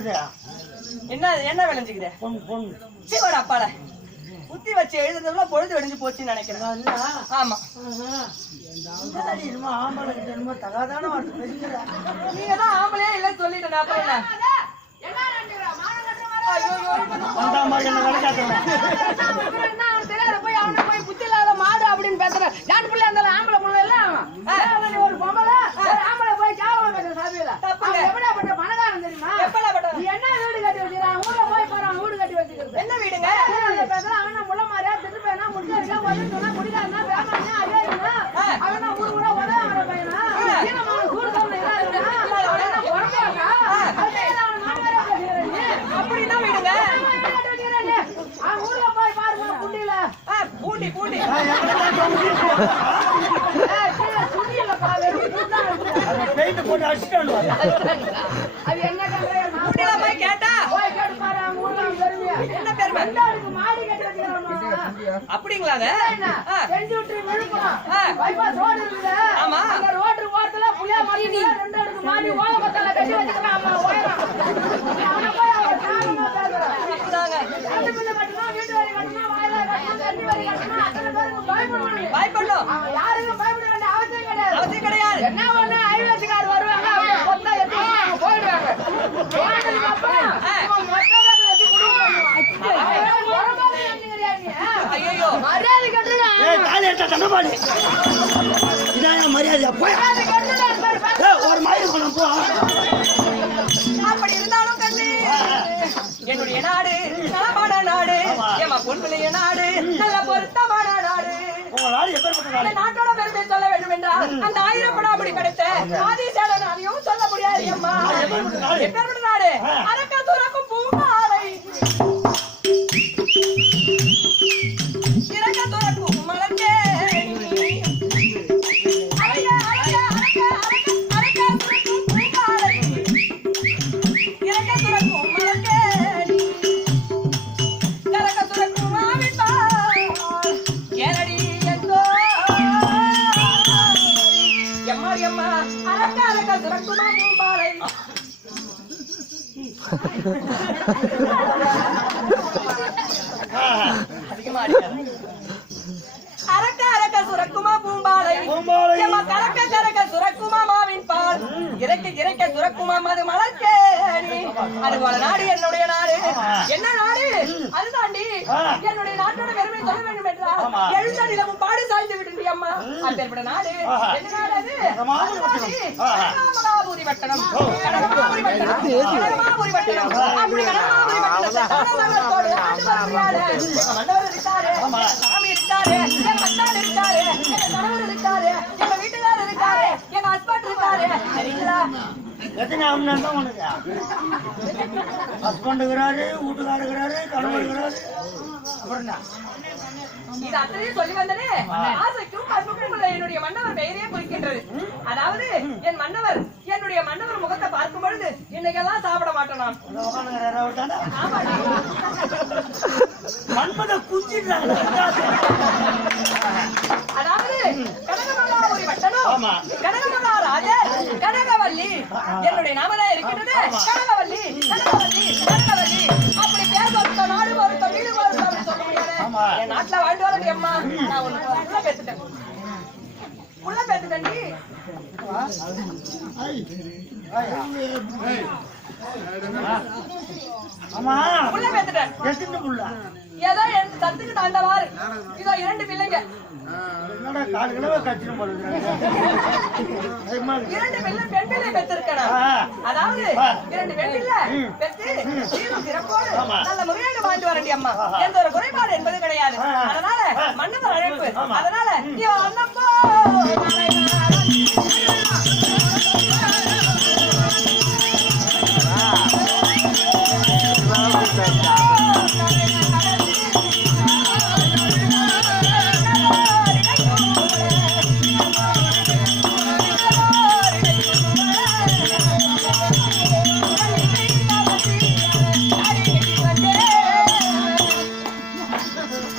விளைஞ்சுக்குது. என்ன விளைஞ்சுக்குது? பொண்ணு சீவோட அப்பால குத்தி வச்சு எழுதுறதுல பொழுது வெடிஞ்சு போச்சுன்னு நினைக்கிறேன். ஆமா ஆம்பளை கிட்ட என்னமோ தகாதான வார்த்தை பேசுகிற. நீங்க தான் ஆம்பளையே இல்லைன்னு சொல்லிட்டேன். அப்புறம் என்ன? போய் புத்தி இல்லாத மாடு அப்படின்னு பேசுறேன். ஜான் பிள்ளை இருந்தாலும் ஆம்பளை பிள்ளை இல்ல ஒரு பொம்பளை ஆம்பளை போய் சாவல பேசுற சாப்பிடல. எப்படியாப்பட்ட பணக்காரன் தெரியுமா? நீ என்ன வீடு கட்டி வச்சுக்கிறான்? ஊர்ல போய் போறான் வீடு கட்டி வச்சுக்கிறது. என்ன வீடுங்க? பேசுறான் அவனா முள்ள மாதிரியா திட்டு பையனா முடிச்சா சொன்னா குடிக்காரனா வேமானா அறியாதுனா அவனா ஊரு கூட உதவ வர பையனா ஈனமான கூடு சவுண்ட் இல்ல உறக்காக்கா அவன் மாமரா பேசுறீங்க. அப்படின்னா வீடுங்க ஊர்ல போய் பாருங்க குண்டில பூண்டி பெயிண்ட் போட்டு அடிச்சுட்டானு அது என்ன கண்டா போய் கேட்டா போய் கேட்டு பாரு ஊர்ல பெருமையா என்ன பெருமை? மாடி கட்டி வச்சிருக்காமா. அப்படிங்களாங்க? செஞ்சுட்டு விழுப்புரம் பைபாஸ் ரோடு இருக்குல்ல, அந்த ரோடு ஓரத்துல புளியா மரத்துல 2 அடுக்கு மாடி ஓல பத்தல கட்டி வச்சிருக்கான். அம்மா ஓயறான் அவன போய் அவ சாமமா பேசுறான். அப்படிதாங்க. அது பின்ன கட்டணும் வீட்டு வரி கட்டணும் வாயில கட்டணும் தண்ணி வரி கட்டணும் அத்தனை பேருக்கு பயப்படணும். அவன் யாருக்கும் பயப்பட வேண்டிய அவசியம் கிடையாது. என்ன ஒண்ணு ஐவேஸ்கார் வருவாங்க அவங்க கொத்தா எடுத்து போயிடுவாங்க. போனதுக்கு அப்புறம் இவன் மொத்த பேர் வச்சு குடிப்பாங்க. ஐயோ மரியாதை கட்டுடா. காலை எடுத்தா தண்டபாடு இதான் மரியாதையா போய் ஒரு மாதிரி கொண்டு போ. அப்படி இருந்தாலும் கண்ணு என்னுடைய நாடு நலமான நாடு, ஏமா பொன்பிள்ளைய நாடு நல்ல பொருத்தமான நாடு. உங்க நாடு எப்பேற்பட்ட நாடு? நாட்டோட பெருமை சொல்ல வேண்டும் என்றால் அந்த 1000 படம் அப்படி கிடைத்த ஆதிசேடன் அதையும் சொல்ல முடியாது. அம்மா எப்பேற்பட்ட நாடு? அரக்க துறக்கும் பூமாலை இறக்க துறக்கும் மலர்ந்தே அரக்க சுரக்குமா பூம்பாலை கரக்க கரக்க சுரக்குமா மாவின் பால் இறக்க சுரக்குமா மது மலர்கேணி. அது போல நாடு என்னுடைய நாடு. என்ன நாடு? அதுதாண்டி என்னுடைய நாட்டோட பெருமை சொல்ல வேண்டும் என்றால் எழுந்த நிலவும் பாடு சாய்ந்து விட்டு அம்மா அப்பேற்பட்ட நாடு. என்ன நாடு அது? கனகாபுரி பட்டணம். கனகாபுரி பட்டணம் அப்படி கனகாபுரி பட்டணத்தோடு மன்னவர் இருக்காரு, சாமி இருக்காரு, என் மச்சான் இருக்காரு, எங்க கணவர் இருக்காரு, எங்க வீட்டுக்காரர் இருக்காரு, எங்க ஹஸ்பண்ட் இருக்காரு. சரிங்களா? எத்தனை அண்ணன் தான் உனக்கு? ஹஸ்பண்ட் இருக்கிறாரு, வீட்டுக்காரர் இருக்கிறாரு, கணவர் இருக்கிறாரு. அப்புறம் இது அத்தனையும் சொல்லி வந்தனே ஆசைக்கும் பசுக்கும் உள்ள என்னுடைய மன்னவர் பெயரே குறிக்கின்றது. அதாவது என் மன்னவர் என்னுடைய மன்னவர் முகத்தை பார்க்கும் பொழுது இன்னைக்கெல்லாம் சாப்பிட மாட்டோம். நாம் மன்மத குச்சிடுறாங்க. அதாவது கனகமல்லாபுரி பட்டணம், கனகமல்லா ராஜர், கனகவல்லி என்னுடைய நாமதான் இருக்கின்றது. கனகவல்லி கனகவல்லி கனகவல்லி அப்படி பேர் வருத்த நாடு வருத்த வீடு வருத்த அப்படி சொல்ல முடியாது. என் நாட்டுல வாழ்ந்து வரடி அம்மா. நான் உள்ள பேத்துட்டேன் உள்ள பேத்துட்டேன். ஏதோ என் சத்துக்கு தாண்டவாறு இதோ 2 பிள்ளைங்க. 2 பெண் பிள்ளை பெற்றிருக்கேன். அதாவது 2 பெண் பிள்ளை பெற்று சிறப்போடு நல்ல முறையாக வாழ்ந்து வரண்டி அம்மா. எந்த ஒரு குறைபாடு என்பது கிடையாது. அதனால மன்னவர் அழைப்பு. அதனால அண்ணப்போ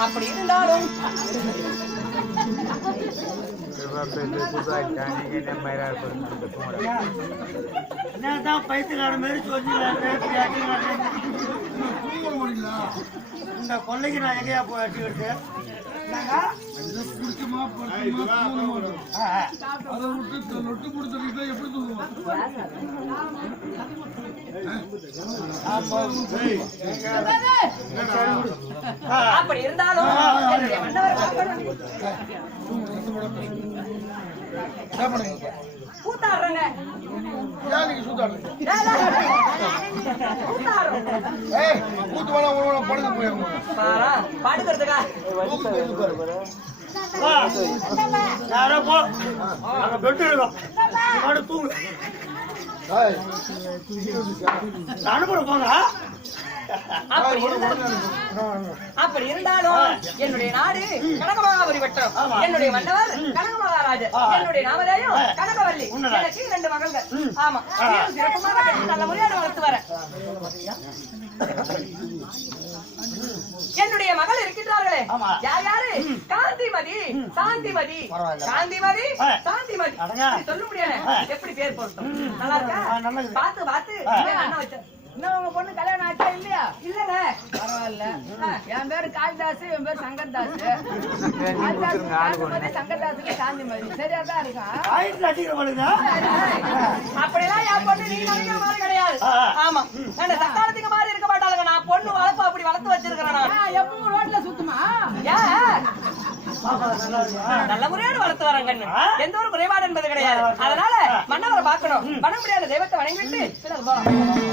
அப்படி இருந்தாலும் என்னதான் பைத்துக்கார மாதிரி சொல்லிடலாம். இந்த கொள்ளைக்கு நான் எங்கேயா போய் அடிச்சுக்கிட்டு அப்படி இருந்தாலும் கூத்தாடுறேங்க. பாடுக்கிறதுக்கா யாரோ போ அங்க பெட்டு இருக்கும் தூங்கு அனுப்புற போங்க. அப்படி இருந்தாலும் என்னுடைய நாடு கனகமகாபுரி வட்டம், என்னுடைய மன்னவர் கனக மகாராஜர், என்னுடைய நாமதேயம் கனகவல்லி. எனக்கு 2 மகள்கள். ஆமா, சிறப்புமான நல்ல முறையோட வளர்த்து வர என்னுடைய மகள் இருக்கின்றார்களே, யார் யாரு? காந்திமதி, சாந்திமதி, காந்திமதி, சாந்திமதி. சொல்ல முடியாது எப்படி பேர் போட்டோம். நல்லா இருக்கா? பார்த்து பார்த்து அண்ணா வச்ச. இன்னும் உங்க பொண்ணு கல்யாணம் ஆச்சா இல்லையா? இல்லங்க, பரவாயில்ல. என் பேரு காளிதாஸ், என் பேரு சங்கர்தாஸ். காளிதாஸ் சங்கர்தாஸுக்கு சாந்திமதி சரியாதான் இருக்கான். அப்படிலாம் என் பொண்ணு நீங்க நினைக்கிற மாதிரி கிடையாது. ஆமா, நான் தக்காளத்துக்கு மாதிரி இருக்க மாட்டாளுங்க. நான் பொண்ணு வளர்ப்பு அப்படி வளர்த்து வச்சிருக்கிறேன். நான் எப்பவும் ரோட்ல சுத்துமா? நல்ல முறையோடு வளர்த்து வரேங்க. எந்த ஒரு குறைபாடு என்பது கிடையாது. அதனால மன்னவரை பார்க்கணும். பண்ண முடியாத தெய்வத்தை வணங்கிட்டு போலாம்.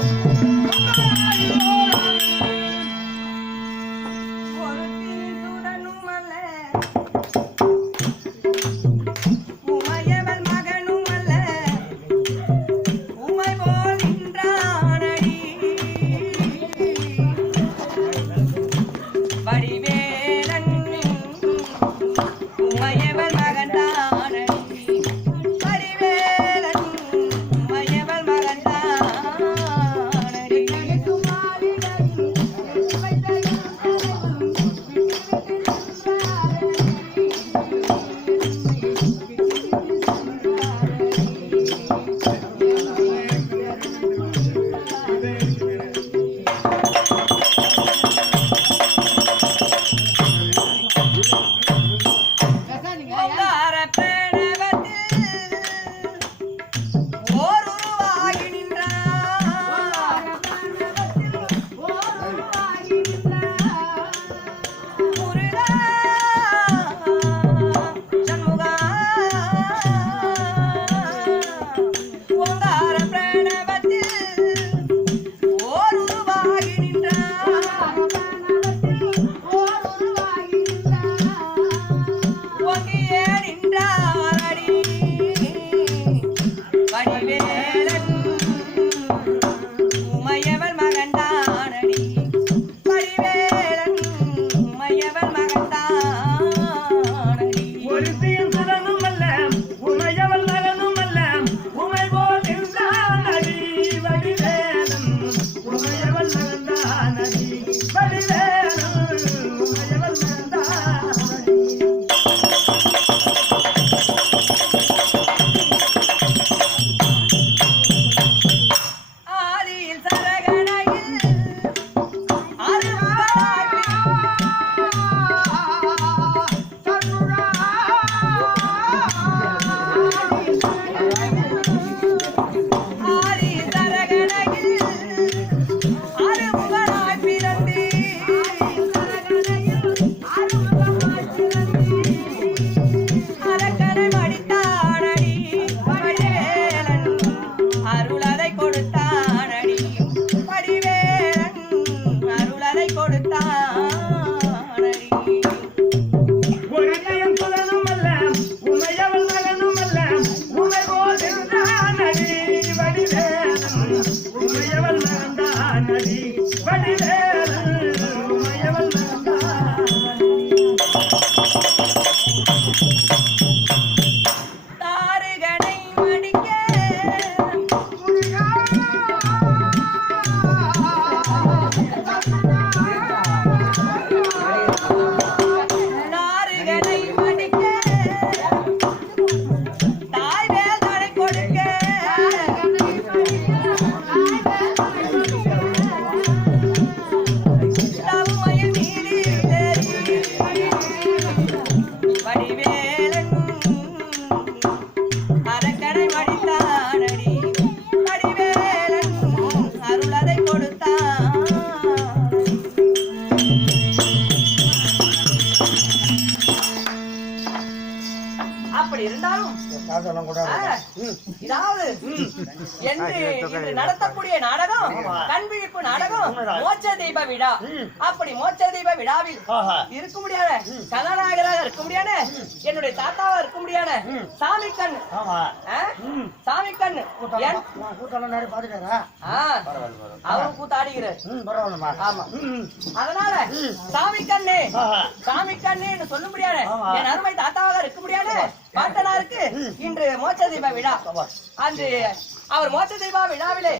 அதெல்லாம் கூட இதாவது இன்று நடத்தக்கூடிய நாடகம் கண்விழிப்பு நாடகம் மோட்ச தீப விழா. அப்படி மோட்ச தீப விழாவில் இருக்க முடியாத கதாநாயகராக இருக்க முடியாத என்னுடைய தாத்தாவா இருக்க முடியாத சாமி கண் சாமி கண் கூட்டம் நேரம் பாத்துட்டாரா அவரும் கூத்தாடுகிறார். பரவாயில்லமா. ஆமா, அதனால சாமி கண்ணு சாமி கண்ணு சொல்ல முடியாது என் அருமை தாத்தாவாக இருக்க முடியாது பாட்டனாருக்கு இன்று மோட்ச தீப விழா. அன்று அவர் மோட்ச தீப விழாவிலே